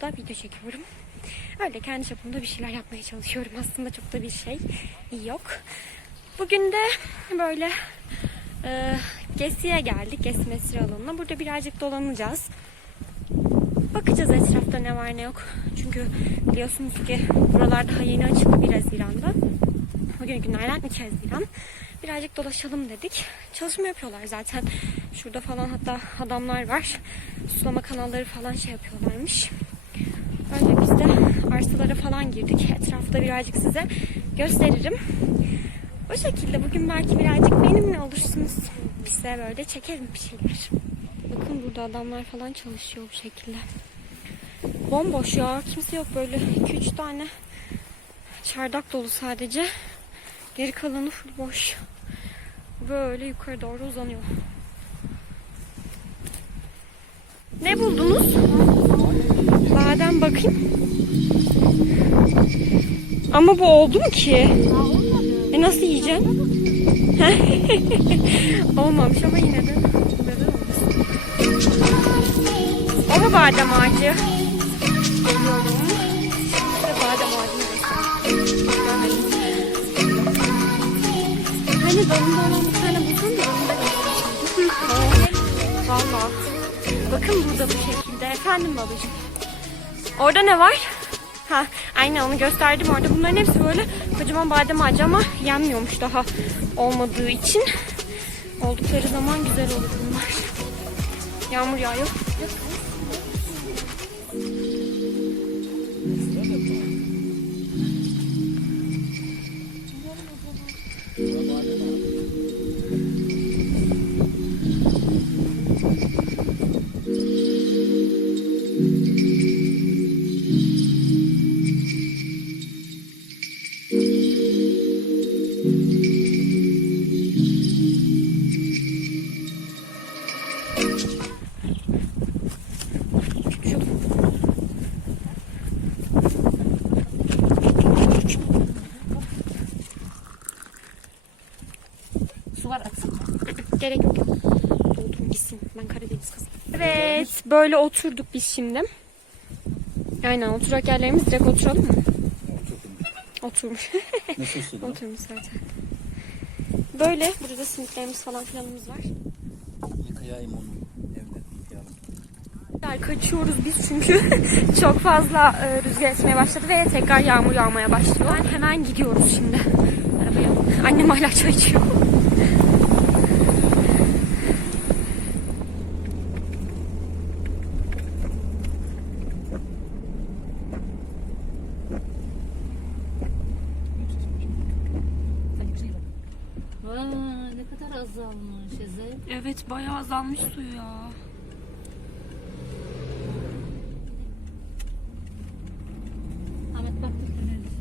da video çekiyorum. Öyle kendi çapımda bir şeyler yapmaya çalışıyorum. Aslında çok da bir şey yok. Bugün de böyle e, Gesi'ye geldik. Gesi mesire alanına. Burada birazcık dolanacağız. Bakacağız etrafta ne var ne yok. Çünkü biliyorsunuz ki buralar daha yeni açıldı 1 Haziran'da. Bugün günlerden 2 Haziran. Birazcık dolaşalım dedik. Çalışma yapıyorlar zaten. Şurada falan hatta adamlar var. Sulama kanalları falan şey yapıyorlarmış. Öyle biz de arsalara falan girdik. Etrafta birazcık size gösteririm. O şekilde bugün belki birazcık benimle olursunuz. Size böyle çekerim bir şeyler. Bakın burada adamlar falan çalışıyor bu şekilde. Bomboş ya. Kimse yok böyle 2-3 tane çardak dolu sadece. Geri kalanı full boş. Böyle yukarı doğru uzanıyor. Ne buldunuz? Badem bakayım. Ama bu oldu mu ki? E nasıl yiyeceğim? Olmamış ama yine de. O mu badem ağacı? Badem. Hani dalında olan Bakın burada bu şekilde. Efendim babacığım. Orada ne var? Ha, aynen onu gösterdim orada. Bunların hepsi böyle kocaman badem ağacı ama yenmiyormuş daha olmadığı için. Oldukları zaman güzel olur bunlar. Yağmur yağıyor. Şu Su var atsın. Gerek yok. Doldurun gitsin. Ben Karadeniz kızım. Evet. Böyle oturduk biz şimdi. Aynen oturak yerlerimiz direkt oturalım mı? Oturmuş. Nasılsın? Oturmuş zaten. Böyle. Burada simitlerimiz falan filanımız var. Yıkayayım onu evde. Yıkayalım. Kaçıyoruz biz çünkü çok fazla e, rüzgar esmeye başladı ve tekrar yağmur yağmaya başlıyor. Ben hemen gidiyoruz şimdi. Arabaya. Annem hala çay içiyor. Azalmış Ezel. Evet bayağı azalmış suyu ya. Ahmet bak dur, döneriz.